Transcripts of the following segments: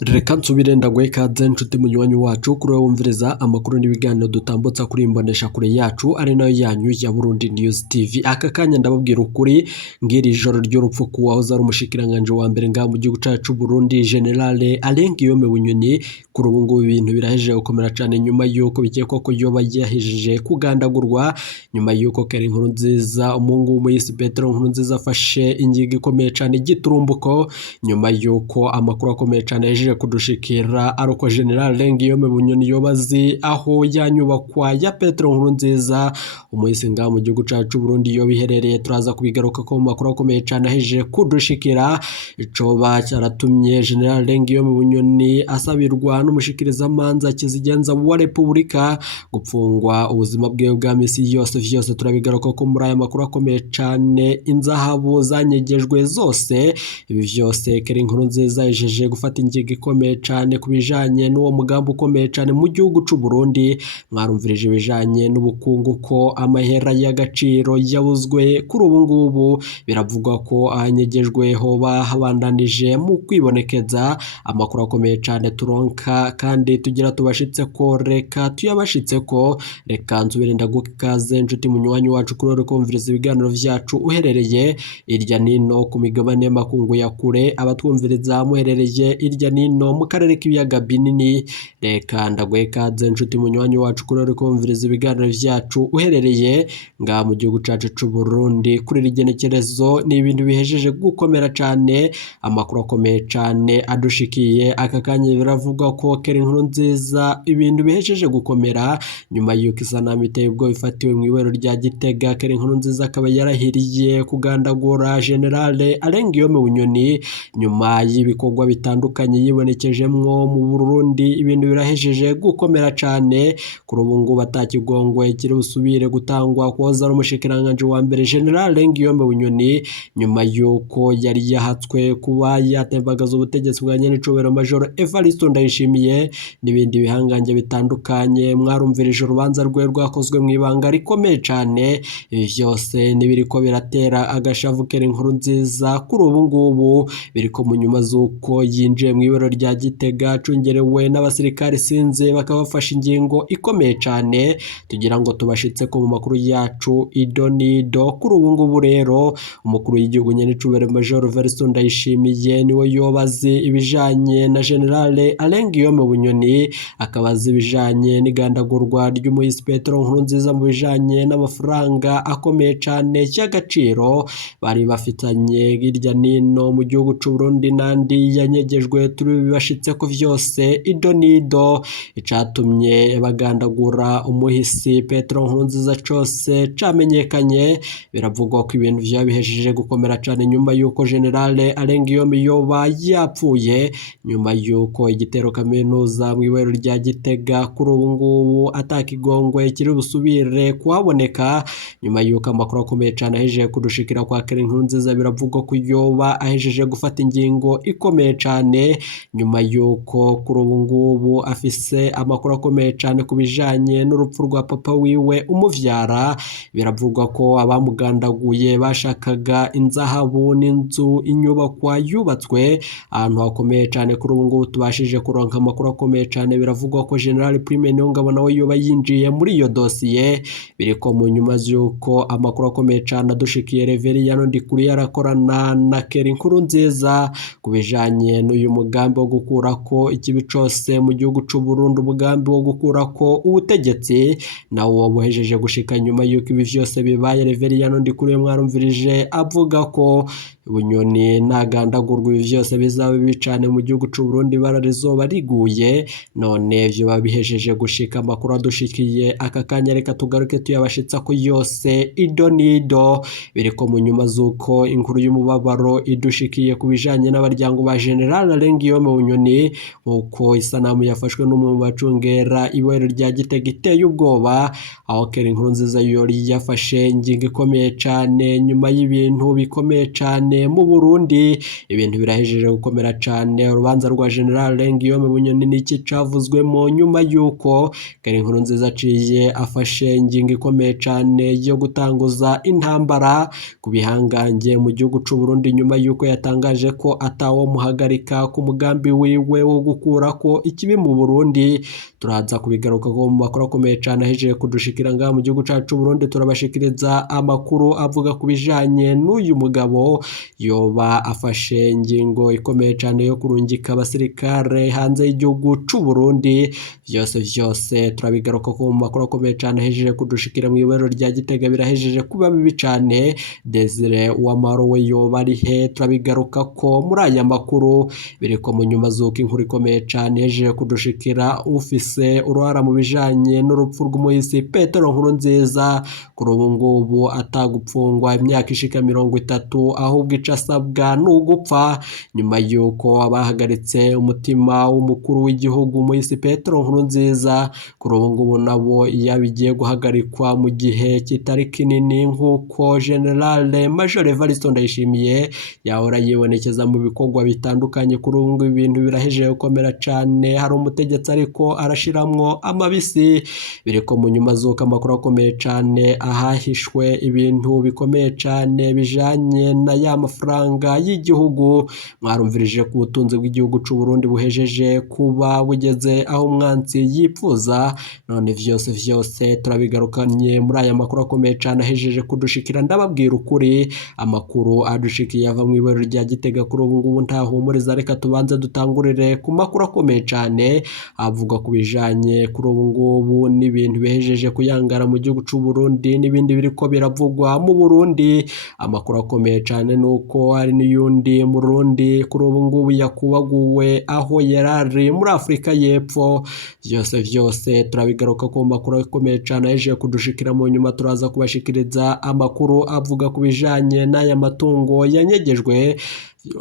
Reka nsubire ndaguhe ikaze nshuti munywanyi wacu kuri wowe wumviriza amakuru n'ibiganiro dutambutsa kuri imbonesha kure yacu ari nayo yanyu ya Burundi News TV. Aka kanya ndababwira ukuri ngiri ijoro ry'urupfu kuwahoze ari umushikiranganje wa mbere ngaha mu gihugu cacu Burundi General Alain Guillaume Bunyoni. Kuri ubu ngubu ibintu birahejeje gukomera cyane nyuma yuko bikekwa ko yoba yahejeje kugandagurwa nyuma yuko Keri Nkurunziza umuhungu w'umuyisi Petero Nkurunziza afashe ingingo ikomeye cyane igiturumbuko nyuma yuko amakuru akomeye cyane yaje kudushikira aruko General Guillaume Bunyoni yobazi aho yanyubakwa ya Petero Nkurunziza umuyisi ngaha mu gihugu cacu Burundi yo biherereye. Turaza kubigaruka ko mu makuru akomeye cyane ahejeje kudushikira icoba cyaratumye General Guillaume Bunyoni asabirwa n'umushikiriza manza kizigenza wa Republika gupfungwa ubuzima bwe bwa misi yose. Vyose turabigaruka ko muri aya makuru akomeye cyane inzahabu zanyegejwe zose. Ibi vyose Keri Nkurunziza yejeje gufata ingingo ikomeye cyane kubijanye n'uwo mugambi ukomeye cyane mu gihugu c'u Burundi. Mwarumvirije ibijanye n'ubukungu ko amahera y'agaciro yabuzwe kuri ubu ngubu biravugwa ko ahanyegejwe hoba habandanije mu kwibonekeza amakuru akomeye cyane turonka kandi tugira tubashitse ko reka tuyabashitse ko. Reka nsubire ndaguka ikaze nshuti munywanyi wacu kuri uri kumviriza ibiganiro vyacu uherereye irya nino ku migabane y'amakungu ya kure abatwumviriza muherereye irya nino mu karere k'ibiyaga binini. Reka ndaguhe ikaze nshuti munywanyi wacu kuri uri kumviriza ibiganiro vyacu uherereye ngaha mu gihugu cacu c'u Burundi. Kuri rigenekerezo ni ibintu bihejeje gukomera cyane amakuru akomeye cyane adushikiye aka kanya biravugwa ko Keri Nkurunziza ibintu bihejeje gukomera nyuma yuko isanamu iteye ubwo bifatiwe mu ibero rya Gitega. Keri Nkurunziza akaba yarahiriye kugandagura General Alain Guillaume Bunyoni nyuma y'ibikorwa bitandukanye yibonekejemwo mu Burundi. Ibintu birahejeje gukomera cyane kuri ubu ngubu atakigongwe kiri busubire gutangwa kuhoza ari umushikiranganje wa mbere General Guillaume Bunyoni nyuma yuko yari yahatswe kuba yatembagaza ubutegetsi bwa nyenicubero Major Evariste Ndayishimiye n'ibindi bihangange bitandukanye. Mwarumvirije urubanza rwe rwakozwe mu ibanga rikomeye cyane. Ibi vyose nibiriko biratera agashavu Keri Nkurunziza kuri ubu ngubu biriko mu nyuma z'uko yinjiye mu ibero rya Gitega acungerewe n'abasirikare sinze bakabafasha ingingo ikomeye cyane tugira ngo tubashitse ko mu makuru yacu idonido. Kuri ubu ngubu rero umukuru w'igihugu nyenicubero Major Evariste Ndayishimiye niwe yobazi ibijanye na General Alain Guillaume Bunyoni, akabaza ibijanye n'igandagurwa ry'umuyisi Petero Nkurunziza mu bijanye n'amafaranga akomeye cyane y'agaciro bari bafitanye hirya nino mu gihugu c'u Burundi nandi yanyegejwe. Turi bibashitse ko vyose idonido icatumye bagandagura umuhisi Petero Nkurunziza cose camenyekanye. Biravugwa ko ibintu vyabihejeje gukomera cyane nyuma yuko General Alain Guillaume yoba yapfuye nyuma yuko igitero kaminuza mu ibero rya Gitega. Kuri ubu ngubu atakigongwe kiri busubire kuhaboneka nyuma yuko amakuru akomeye cyane ahejeje kudushikira kwa Keri Nkurunziza. Biravugwa ko yoba ahejeje gufata ingingo ikomeye cyane nyuma yuko kuri ubu ngubu afise amakuru akomeye cyane kubijanye n'urupfu rwa papa wiwe umuvyara. Biravugwa ko abamugandaguye bashakaga inzahabu n'inzu inyubakwa yubatswe ahantu hakomeye cyane. Kuri ubu ngubu tubashije kuronka amakuru akomeye cyane. Biravugwa ko General Prime Niyongabo nawe yoba yinjiye muri iyo dosiye. Biriko mu nyuma z'uko amakuru akomeye cyane adushikiye Reveriyano Ndikuri yarakorana na Keri Nkurunziza kubijanye n'uyu mugambi wo gukurako ikibi cose mu gihugu c'u Burundi, umugambi wo gukurako ubutegetsi nawo wabuhejeje gushika nyuma yuko ibi vyose bibaye. Reveriyano Ndikuri mwarumvirije avuga ko Bunyoni nagandagurwa ibi vyose bizaba bicane mu gihugu c'u Burundi bararizoba riguye. None vyo babihejeje gushika amakuru adushikiye aka kanya reka tugaruke tuyabashitsa ko yose idonido. Biriko mu nyuma z'uko inkuru y'umubabaro idushikiye kubijanye n'abaryango ba General Alain Guillaume Bunyoni uko isanamu yafashwe n'umwe mu bacungera ibero rya Gitega iteye ubwoba aho Keri Nkurunziza yori yafashe ingingo ikomeye cyane nyuma y'ibintu bikomeye cyane mu Burundi. Ibintu birahejeje gukomera cyane. Urubanza rwa General Guillaume Bunyoni niki cavuzwemo nyuma yuko Keri Nkurunziza aciye afashe ingingo ikomeye cyane yo gutanguza intambara ku bihangange mu gihugu c'u Burundi nyuma yuko yatangaje ko atawo muhagarika ku mugambi umugambi wiwe wo gukurako ikibi mu Burundi. Turaza kubigaruka ko mu makuru akomeye cyane ahejeje kudushikira ngaha mu gihugu cacu Burundi. Turabashikiriza amakuru avuga ku bijanye n'uyu mugabo yoba afashe ingingo ikomeye cyane yo kurungika abasirikare hanze y'igihugu c'u Burundi. Vyose turabigaruka ko mu makuru akomeye cyane ahejeje kudushikira mu ibero rya Gitega. Birahejeje kuba bibi cyane. Desire Uwamahoro we yoba ari he? Turabigaruka ko muri aya makuru biriko mu nyuma zuko inkuru ikomeye cyane yaje kudushikira ufise uruhara mu bijanye n'urupfu rw'umuhisi Petero Nkurunziza. Kuri ubu ngubu atagupfungwa imyaka ishika 30, ahubwo ico asabwa n'ugupfa nyuma yuko abahagaritse umutima w'umukuru w'igihugu umuhisi Petero Nkurunziza. Kuri ubu ngubu nabo yabigiye guhagarikwa mu gihe kitari kinini nk'uko General Major Evariste Ndayishimiye yahora yibonekeza mu bikorwa bitandukanye. Kuri ubu ibintu birahejeje gukomera cyane, hari umutegetsi ariko arashiramwo amabisi. Biriko mu nyuma zuko amakuru akomeye cyane ahahishwe ibintu bikomeye cyane bijanye na ya mafaranga y'igihugu. Mwarumvirije ku butunzi bw'igihugu c'u Burundi buhejeje kuba bugeze aho umwanzi yipfuza. None vyose turabigarukanye muri aya makuru akomeye cyane ahejeje kudushikira. Ndababwira ukuri, amakuru adushikiye ava mu ibero rya Gitega. Kuri ubu ngubu ntahumuriza, reka tubanze dutangurire ku makuru akomeye cyane avuga ku bijanye kuri ubu ngubu n'ibintu bihejeje kuyangara mu gihugu c'u Burundi n'ibindi biriko biravugwa mu Burundi. Amakuru akomeye cyane nuko hari n'iyundi Murundi kuri ubu ngubu yakubaguwe aho yarari muri Afrika y'Epfo. Vyose turabigaruka ku makuru akomeye cyane ahejeje kudushikira. Mu nyuma turaza kubashikiriza amakuru avuga ku bijanye n'aya matungo yanyegejwe.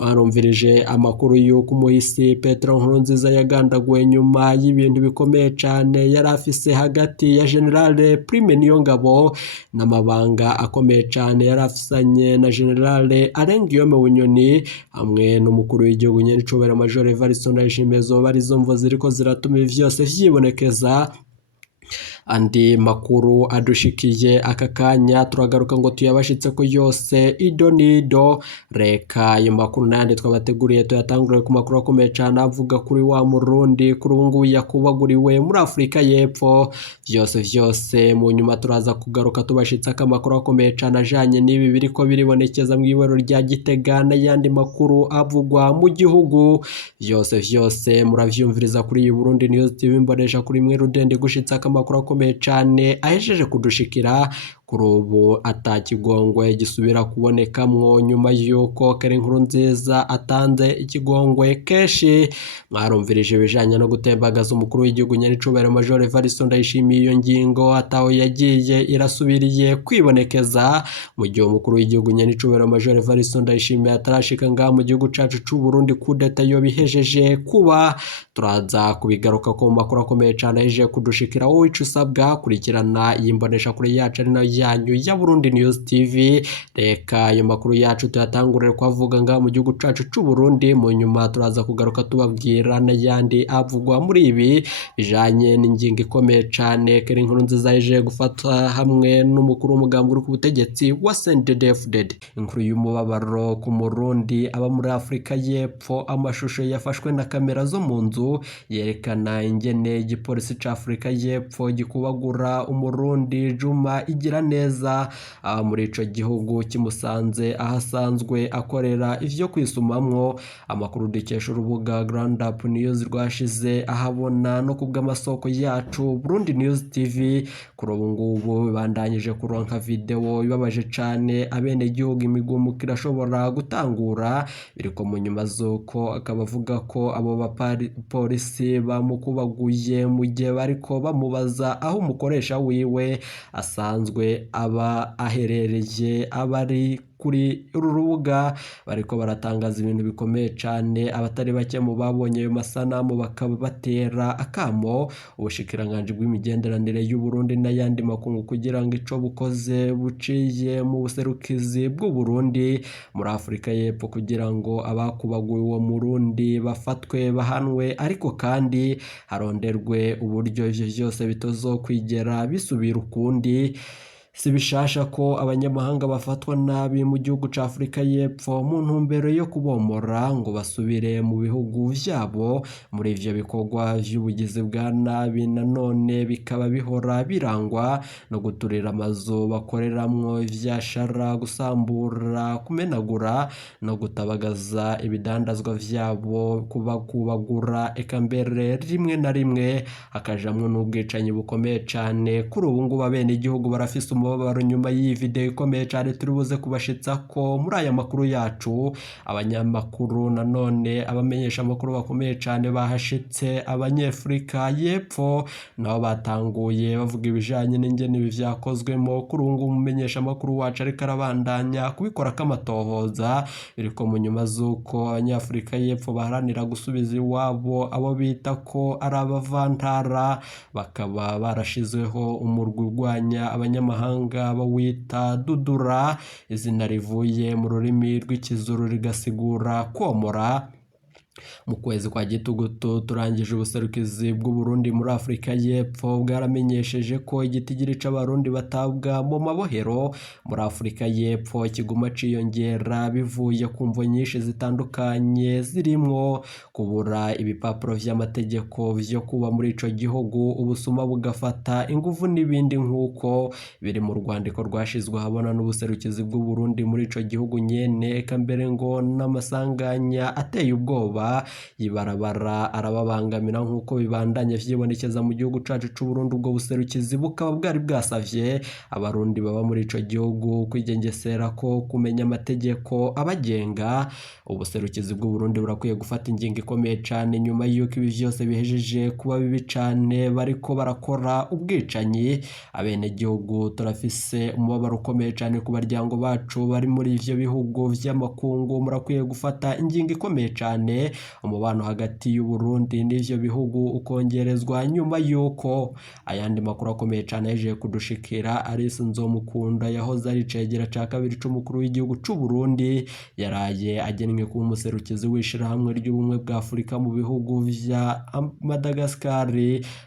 Arumvirije amakuru y'uko umuhisi Petero Nkurunziza yagandaguwe nyuma y'ibintu bikomeye cyane yari afise hagati ya General Prime Niyongabo n'amabanga akomeye cyane yari afisanye na General Alain Guillaume Bunyoni hamwe n'umukuru w'igihugu Nyenicubahiro Major Evariste Ndayishimiye. Zoba arizo mvo ziriko ziratuma vyose vyibonekeza. Andi makuru adushikiye aka kanya turagaruka ngo tuyabashitse ko yose ido nido. Reka ayo makuru n'ayandi twabateguriye tuyatangurire ku makuru akomeye cyane avuga kuri wa Murundi kuri ubu ngubu yakubaguriwe muri Afrika y'Epfo. Vyose mu nyuma turaza kugaruka tubashitse amakuru akomeye cyane ajanye n'ibi biriko biribonekeza mu ibero rya Gitega n'ayandi makuru avugwa mu gihugu. Vyose muravyumviriza kuri iyi Burundi News TV mbonesha kuri mwe rudende gushitse amakuru akomeye cyane ahejeje kudushikira. Kuri ubu atakigongwe gisubira kubonekamwo nyuma yuko Kare Nkurunziza atanze ikigongwe keshi. Mwarumvirije ibijanye no gutembagaza umukuru w'igihugu Nyenicubahiro Major Evariste Ndayishimiye. Iyo ngingo ataho yagiye irasubiriye kwibonekeza mu gihe umukuru w'igihugu Nyenicubahiro Major Evariste Ndayishimiye atarashika ngaha mu gihugu cacu c'u Burundi. Kudeta yo bihejeje kuba. Turaza kubigaruka ko mu makuru akomeye cyane ahejeje kudushikira. Wowe ico usabwa kurikirana iyi mbonesha kuri yacu ari nayo yanyu ya Burundi News TV. Reka ayo makuru yacu tuyatangurire kwavuga ngaha mu gihugu cacu c'u Burundi. Mu nyuma turaza kugaruka tubabwira n'ayandi avugwa muri ibi bijanye n'ingingo ikomeye cyane Kare Nkurunziza yaje gufata hamwe n'umukuru w'umugambi uri ku butegetsi wa CNDD-FDD. Inkuru y'umubabaro ku Murundi aba muri Afrika y'Epfo. Amashusho yafashwe na kamera zo mu nzu yerekana ingene igipolisi ca Afrika y'Epfo gikubagura Umurundi Juma Igiraneza muri ico gihugu kimusanze ahasanzwe akorera ivyo kwisumamwo. Amakuru dukesha urubuga Grand Up News rwashize ahabona no kubw'amasoko yacu Burundi News TV. Kuri ubu ngubu bandanyije kuronka video ibabaje cane abene igihugu imigumu kirashobora gutangura. Biriko mu nyuma zuko akabavuga ko abo bapolisi bamukubaguye mu gihe bariko bamubaza aho umukoresha wiwe asanzwe aba aherereye. Abari kuri uru rubuga bariko baratangaza ibintu bikomeye cyane. Abatari bake mu babonye ayo masanamu bakaba batera akamo ubushikiranganje bw'imigenderanire y'u Burundi n'ayandi makungu kugira ngo ico bukoze buciye mu buserukizi bw'u Burundi muri Afrika y'Epfo kugira ngo abakubaguye uwo Murundi bafatwe bahanwe, ariko kandi haronderwe uburyo ivyo vyose bitozokwigera bisubira ukundi. si bishasha ko abanyamahanga bafatwa nabi mu gihugu ca Afurika y'Epfo mu ntumbero yo kubomora ngo basubire mu bihugu vyabo. Muri ivyo bikorwa vy'ubugizi bwa nabi nanone bikaba bihora birangwa no guturira amazu bakoreramwo ivyashara, gusambura, kumenagura no gutabagaza ibidandazwa vyabo, kubagura, eka mbere rimwe na rimwe hakajamwo n'ubwicanyi bukomeye cane. Kuri ubu ngubu abenegihugu barafise umubabaro nyuma y'iyi video ikomeye cane turi buze kubashitsa ko muri aya makuru yacu. Abanyamakuru nanone abamenyesha amakuru bakomeye cane bahashitse abanyafurika y'Epfo nabo batanguye bavuga ibijanye n'ingene ibi vyakozwemo. Kuri ubu ngubu umumenyesha amakuru wacu ariko arabandanya kubikora kamatohoza, biriko mu nyuma z'uko abanyafurika y'Epfo baharanira gusubiza iwabo abo bita ko ari abavantara, bakaba barashizweho umurwi urwanya abanyamahanga bawita Dudura, izina rivuye mu rurimi rw'ikizuru rigasigura komora. Mu kwezi kwa Gitugutu turangije ubuserukizi bw'u Burundi muri Afurika y'Epfo bwaramenyesheje ko igitigiri c'abarundi batabwa mu mabohero muri Afurika y'Epfo kiguma ciyongera bivuye ku mvo nyinshi zitandukanye, zirimwo kubura ibipapuro vy'amategeko vyo kuba muri ico gihugu, ubusuma bugafata inguvu n'ibindi, nk'uko biri mu rwandiko rwashizwe ahabona n'ubuserukizi bw'u Burundi muri ico gihugu nyene. Eka mbere ngo n'amasanganya ateye ubwoba yibarabara arababangamira nk'uko bibandanye vyibonekeza mu gihugu cacu c'u Burundi. Ubwo buserukizi bukaba bwari bwasavye abarundi baba muri ico gihugu kwigengesera ko kumenya amategeko abagenga. Ubuserukizi bw'u Burundi burakwiye gufata ingingo ikomeye cane nyuma y'uko ibi vyose bihejeje kuba bibi cane, bariko barakora ubwicanyi. Abenegihugu turafise umubabaro ukomeye cane ku baryango bacu bari muri ivyo bihugu vy'amakungu. Murakwiye gufata ingingo ikomeye cane, umubano hagati y'u Burundi n'ivyo bihugu ukongerezwa nyuma y'uko ayandi makuru akomeye cane yaje kudushikira. Alice Nzomukunda yahoze ari cegera ca kabiri c'umukuru w'igihugu c'u Burundi yaraye agenwe kuba umuserukizi w'ishirahamwe ry'ubumwe bwa Afurika mu bihugu vya Madagascar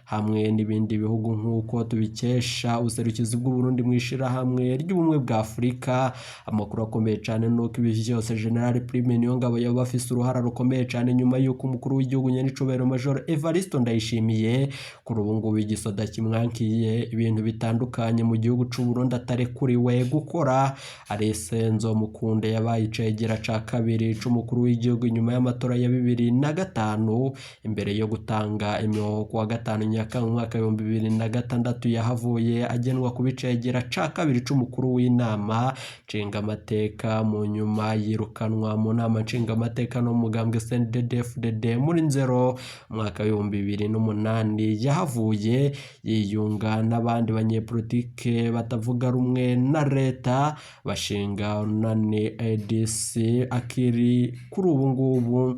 hamwe n'ibindi bihugu, nk'uko tubikesha ubuserukizi bw'u Burundi mu ishirahamwe ry'ubumwe bwa Afurika. Amakuru akomeye cane nuko ibi vyose General Prime Niyongabo yaba afise uruhara rukomeye cane nyuma y'uko umukuru w'igihugu nyenicubahiro Major Evariste Ndayishimiye kuri ubu ngubu igisoda kimwankiye ibintu bitandukanye mu gihugu c'u Burundi atarekuriwe gukora. Alice Nzomukunda yabaye icegera ca kabiri c'umukuru w'igihugu nyuma y'amatora ya 2005, imbere yo gutanga imihoho kuwa 5 Nyakanga umwaka 2006 yahavuye agenwa ku bicegera ca kabiri c'umukuru w'inama nshingamateka. Mu nyuma yirukanwa mu nama nshingamateka no mugambwe CNDD-FDD muri Nzero umwaka 2008. Yahavuye yiyunga n'abandi banyepolitike batavuga rumwe na leta bashinga unani ADC akiri kuri ubu ngubu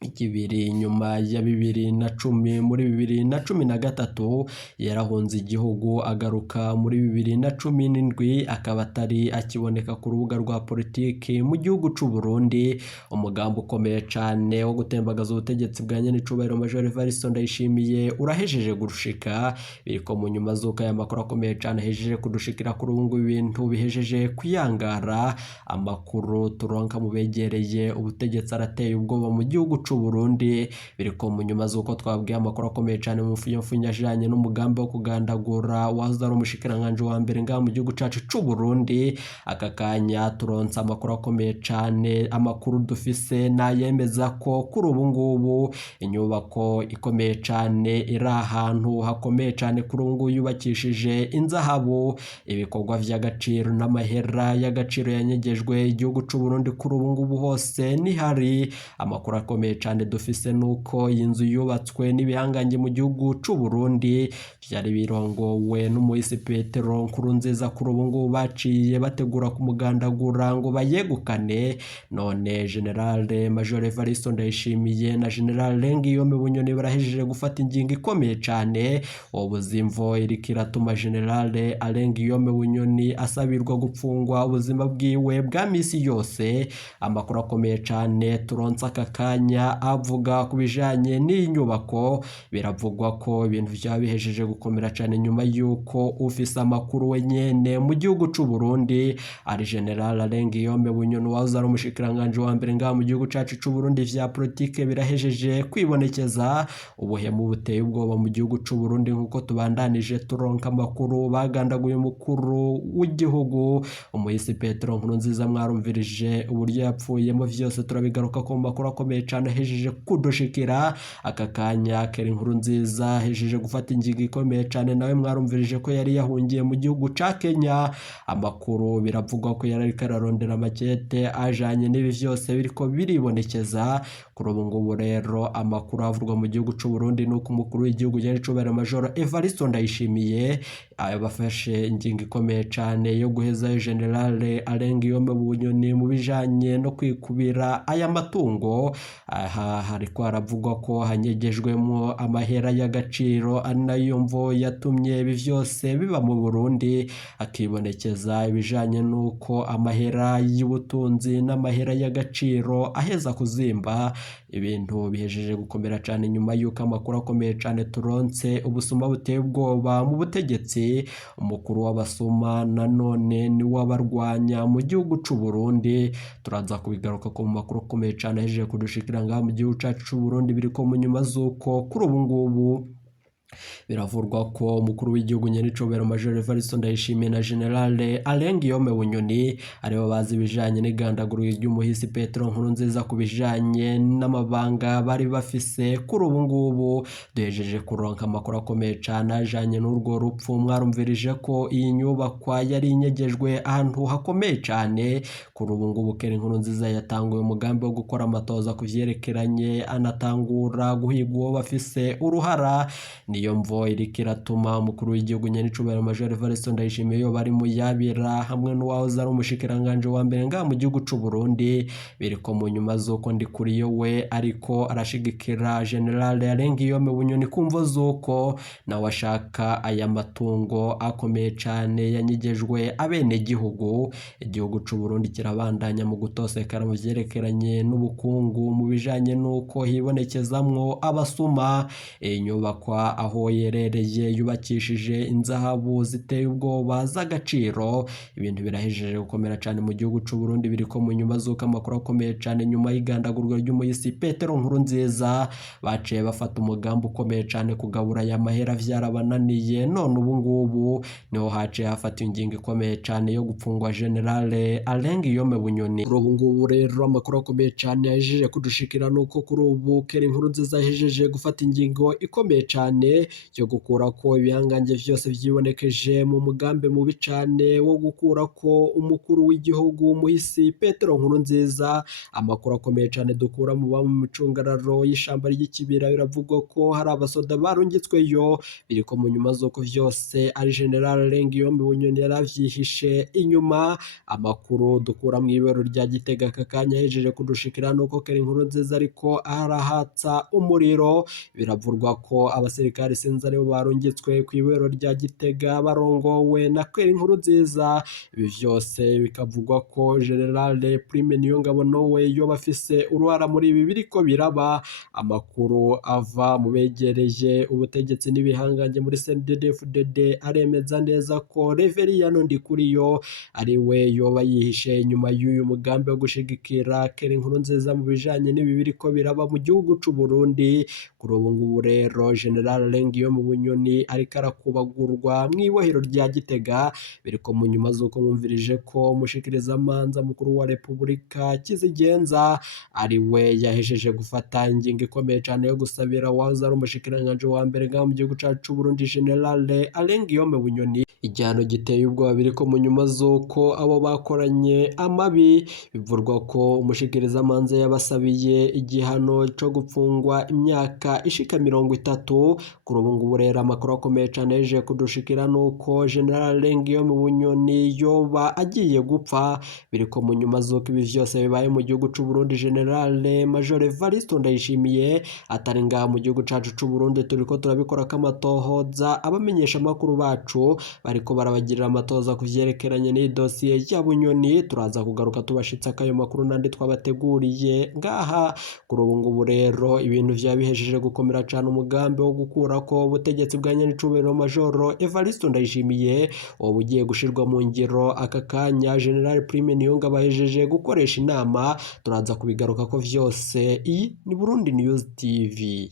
ikibiri nyuma ya 2010. Muri 2013 yarahunze igihugu agaruka muri 2017, akaba atari akiboneka ku rubuga rwa politiki mu gihugu c'u Burundi. Umugambo ukomeye cane wo gutembagaza ubutegetsi bwa nyenicubahiro Major Evariste Ndayishimiye urahejeje gushika, biriko mu nyuma z'uko aya makuru akomeye cane hejeje kudushikira kuri ubu ngubu ibintu bihejeje kuyangara. Amakuru turonka mu begereye ubutegetsi arateye ubwoba mu gihugu c'u Burundi, biriko mu nyuma z'uko twabwiye amakuru akomeye cane mu mfunya ajanye n'umugambi wo kugandagura wahoze ari umushikiranganje wa mbere ngaha mu gihugu cacu c'u Burundi. Aka kanya turonsa amakuru akomeye cane, amakuru dufise nayemeza ko kuri ubu ngubu inyubako ikomeye cane iri ahantu hakomeye cane kuri ubu ngubu yubakishije inzahabu, ibikorwa vy'agaciro n'amahera y'agaciro yanyegejwe igihugu c'u Burundi kuri ubu ngubu hose nihari. Amakuru akomeye cane dufise nuko iyi nzu yubatswe n'ibihangange mu gihugu c'u Burundi vyari birongowe n'umuhisi Petero Nkurunziza. Kuri ubu ngubu baciye bategura kumugandagura ngo bayegukane. None General Major Evariste Ndayishimiye na General Ngiyome Bunyoni barahejeje gufata ingingo ikomeye cane. Ubuzimvo iriko iratuma General Ngiyome Bunyoni asabirwa gupfungwa ubuzima bwiwe bwa misi yose. Amakuru akomeye cane turonsa aka kanya akabandanya avuga ku bijanye n'inyubako. Biravugwa ko ibintu byaba bihejeje gukomera cyane nyuma y'uko ufise amakuru we nyene mu gihugu c'u Burundi ari General Alain Guillaume Bunyoni wahoze ari umushikiranganje wa mbere ngaha mu gihugu cacu c'u Burundi. Vya politike birahejeje kwibonekeza ubuhemu buteye ubwoba mu gihugu c'u Burundi nk'uko tubandanije turonka amakuru. Bagandaguye umukuru w'igihugu umuhisi Petero Nkurunziza, mwarumvirije uburyo yapfuyemo, vyose turabigaruka ku makuru akomeye cyane ahejeje kudushikira aka kanya. Keri Nkurunziza ahejeje gufata ingingo ikomeye cyane, nawe mwarumvirije ko yari yahungiye mu gihugu ca Kenya. Amakuru biravugwa ko yari ariko ararondera amakete ajanye n'ibi vyose biriko biribonekeza kuri ubu ngubu. Rero amakuru avurwa mu gihugu c'u Burundi nuko umukuru w'igihugu yari cubera Major Evariste Ndayishimiye bafashe ingingo ikomeye cyane yo guhezayo General Alain Guillaume Bunyoni mu bijanye no kwikubira aya matungo. Aha hariko haravugwa ko hanyegejwemo amahera y'agaciro, ari nayo mvo yatumye ibi vyose biba mu Burundi, akibonekeza ibijanye nuko amahera y'ubutunzi n'amahera y'agaciro aheza kuzimba. Ibintu bihejeje gukomera cyane nyuma y'uko amakuru akomeye cyane turonse ubusuma buteye ubwoba mu butegetsi. Umukuru w'abasuma nanone ni w'abarwanya mu gihugu c'u Burundi. Turaza kubigaruka ku makuru akomeye cyane ahejeje kudushikira ngaha mu gihugu cacu c'u Burundi, biriko mu nyuma z'uko kuri ubu ngubu biravurwa ko umukuru w'igihugu nyiricobera Major Evariste Ndayishimiye na General Alain Guillaume Bunyoni aribo bazi ibijanye n'igandagurwa ry'umuhisi Petero Nkurunziza ku bijanye n'amabanga bari bafise. Kuri ubu ngubu duhejeje kuronka amakuru akomeye cyane ajanye n'urwo rupfu. Mwarumvirije ko iyi nyubakwa yari inyegejwe ahantu hakomeye cyane. Kuri ubu ngubu Keri Nkurunziza yatanguye umugambi wo gukora amatoza ku vyerekeranye, anatangura guhiga uwo bafise uruhara. Niyo mvo iriko iratuma umukuru w'igihugu nyiricubahiro Major Evariste Ndayishimiye yo bari mu yabira hamwe n'uwahoze ari umushikiranganje wa mbere ngaha mu gihugu c'u Burundi. Biriko mu nyuma z'uko Ndikuriyo we ariko arashigikira General Alain Guillaume Bunyoni kumvo z'uko nawe ashaka aya matungo akomeye cane yanyigejwe abene gihugu. Igihugu c'u Burundi kirabandanya mu gutosekara mu vyerekeranye n'ubukungu mu bijanye n'uko hibonekezamwo abasuma. Inyubakwa aho yerereye yubakishije inzahabu ziteye ubwoba z'agaciro. Ibintu birahejeje gukomera cyane mu gihugu c'u Burundi, biriko mu nyuma z'uko amakuru akomeye cyane nyuma y'igandagurwa ry'umuhisi Petero Nkurunziza baciye bafata umugambi ukomeye cyane kugabura aya mahera, vyarabananiye. None ubu ngubu niho haciye hafata ingingo ikomeye cyane yo gupfungwa General Alain Guillaume Bunyoni. Kuri ubu ngubu rero amakuru akomeye cyane yahejeje kudushikira nuko kuri ubu Keri Nkurunziza yahejeje gufata ingingo ikomeye cyane yo gukura ko ibihangange vyose vyibonekeje mu mugambi mubi cyane wo gukura ko umukuru w'igihugu umuhisi Petero Nkurunziza. Amakuru akomeye cyane dukura mu micungararo y'ishamba ry'ikibira biravugwa ko hari abasoda barungitsweyo. Biriko mu nyuma z'uko vyose ari General Alain Guillaume Bunyoni yaravyihishe inyuma. Amakuru dukura mu ibero rya Gitega aka kanya yahejeje kudushikira nuko Keri Nkurunziza ariko arahatsa umuriro. Biravurwa ko abasirikare sinzi aribo barungitswe ku ibero rya Gitega barongowe na Keri Nkurunziza. Ibi vyose bikavugwa ko General Prime Niyongabo nowe yoba afise uruhara muri ibi biriko biraba. Amakuru ava mu begereye ubutegetsi n'ibihangange muri CNDD-FDD aremeza neza ko Reveriyano Ndikuriyo ari we yoba yihishe inyuma y'uyu mugambi wo gushigikira Keri Nkurunziza mu bijanye n'ibi biriko biraba mu gihugu c'u Burundi. Kuri ubu ngubu rero General Alain Guillaume Bunyoni ariko arakubagurwa mu ibohero rya Gitega. Biriko mu nyuma z'uko mwumvirije ko umushikirizamanza mukuru wa Repubulika Kizigenza ari we yahejeje gufata ingingo ikomeye cyane yo gusabira wahoze ari umushikiranganje wa mbere ngaha mu gihugu cacu c'u Burundi General Alain Guillaume Bunyoni igihano giteye ubwoba. Biriko mu nyuma z'uko abo bakoranye amabi bivurwa ko umushikirizamanza yabasabiye igihano cyo gupfungwa imyaka ishika 30. Kuri ubu ngubu rero amakuru akomeye cyane yaje kudushikira nuko General Alain Guillaume Bunyoni yoba agiye gupfa. Biriko mu nyuma z'uko ibi vyose bibaye mu gihugu c'u Burundi General Major Evariste Ndayishimiye atari ngaha mu gihugu cacu c'u Burundi. Turiko turabikora kamatohoza abamenyesha amakuru bacu bariko barabagirira amatoza ku vyerekeranye n'iyi dosiye ya Bunyoni. Turaza kugaruka tubashitsa akayo makuru nandi twabateguriye ngaha. Kuri ubu ngubu rero ibintu vya bihejeje gukomera cane umugambi wo gukurako ubutegetsi bwa nyenicubahiro Majoro Evariste Ndayishimiye woba ugiye gushirwa mu ngiro aka kanya. General Prime Niyongabo ahejeje gukoresha inama, turaza kubigaruka ko vyose. Iyi ni Burundi News TV.